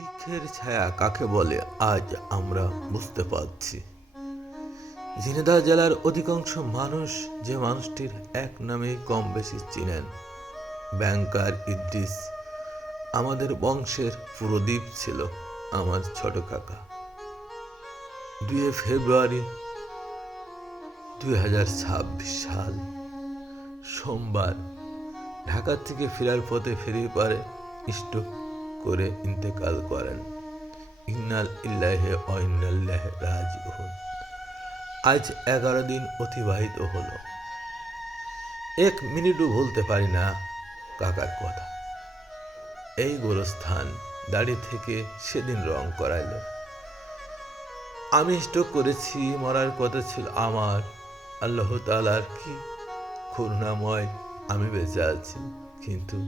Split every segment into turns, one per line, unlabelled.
বৃক্ষের ছায়া কাকে বলে, আজ আমরা বুঝতে পারছি। ঝিনেদা জেলার অধিকাংশ মানুষ যে মানুষটির এক নামে কম বেশি চিনেন। ব্যাংকার ইদ্রিস, আমাদের বংশের প্রদীপ ছিল আমার ছোট কাকা। দুয়ে ফেব্রুয়ারি দুই হাজার ছাব্বিশ সাল, সোমবার, ঢাকা থেকে ফেরার পথে ফেরি পারে স্টক করে ইন্তেকাল করেন। ইন্নাল ইল্লাহে অইন্নাল্লাহ রাজিউন। আজ এগারো দিন অতিবাহিত হলো। এক মিনিটও বলতে পারি না কাকার কথা। এই গোরস্থান দাড়ি থেকে সেদিন রং করাইল। আমি স্টক করেছি, মরার কথা ছিল আমার। আল্লাহ তালার কি করুণাময় আমি বেঁচে আছি, কিন্তু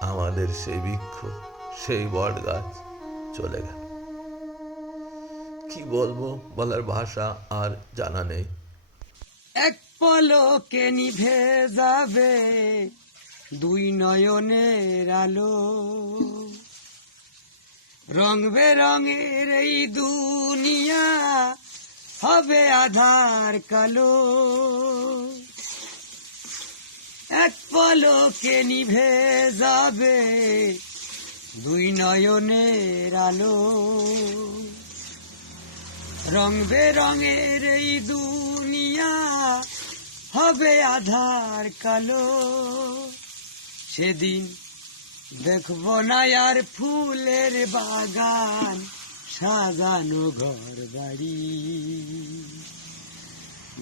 আমাদের সেই বৃক্ষ সেই বট গাছ চলে গেল। কি বলব, বলার ভাষা আর জানা নেই।
এক পলকে নিভে যাবে দুই নয়নের আলো। রং বেরঙের এই দুনিয়া হবে আধার কালো। এক পলকে নিভে যাবে দুই নয়নের আলো। রং বেরঙের এই দুনিয়া হবে আধার কালো। সেদিন দেখব না আর ফুলের বাগান, সাজানো ঘর বাড়ি।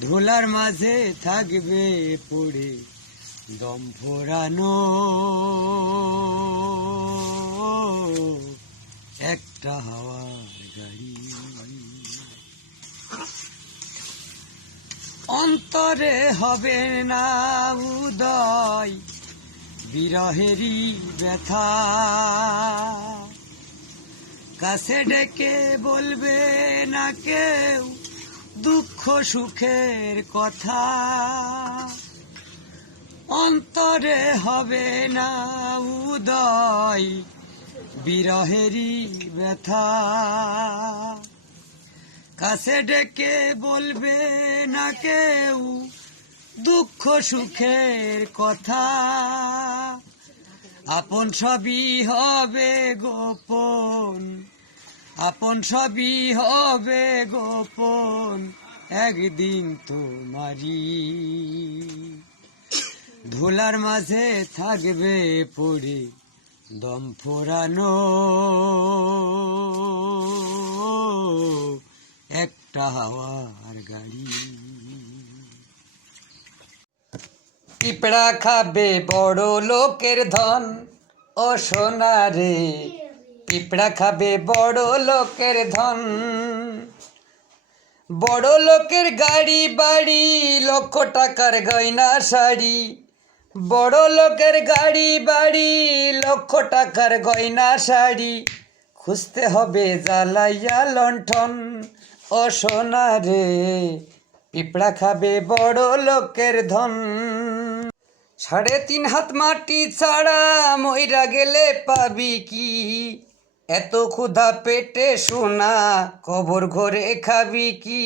ধুলার মাঝে থাকবে পড়ে দম ফোরানো একটা হাওয়ার গাড়ি। অন্তরে হবে না উদয়, বিরহেরই ব্যথা। কাছে ডেকে বলবে না কেউ দুঃখ সুখের কথা। অন্তরে হবে না উদয় বিরহেরই ব্যথা। কাছে ডেকে বলবে না কেউ দুঃখ সুখের কথা। আপন সবই হবে গোপন, আপন সবই হবে গোপন একদিন তোমারি ধুলার মাঝে থাকবে পড়ে দম ফোরানো, একটা হাওয়ার গাড়ি। পিঁপড়া খাবে বড় লোকের ধন, ও সোনা রে। পিঁপড়া খাবে বড় লোকের ধন, বড় লোকের গাড়ি বাড়ি, লক্ষ টাকার গয়না শাড়ি। বড় লোকের গাড়ি, বাড়ি, লক্ষ টাকার গয়না, শাড়ি। খুঁজতে হবে জ্বালাইয়া লণ্ঠন। ও সোনা রে, পিঁপড়া খাবে বড় লোকের ধন। সাড়ে তিন হাত মাটি ছাড়া মইরা গেলে পাবি কি? এত ক্ষুধা পেটে সোনা, কবর ঘরে খাবি কি?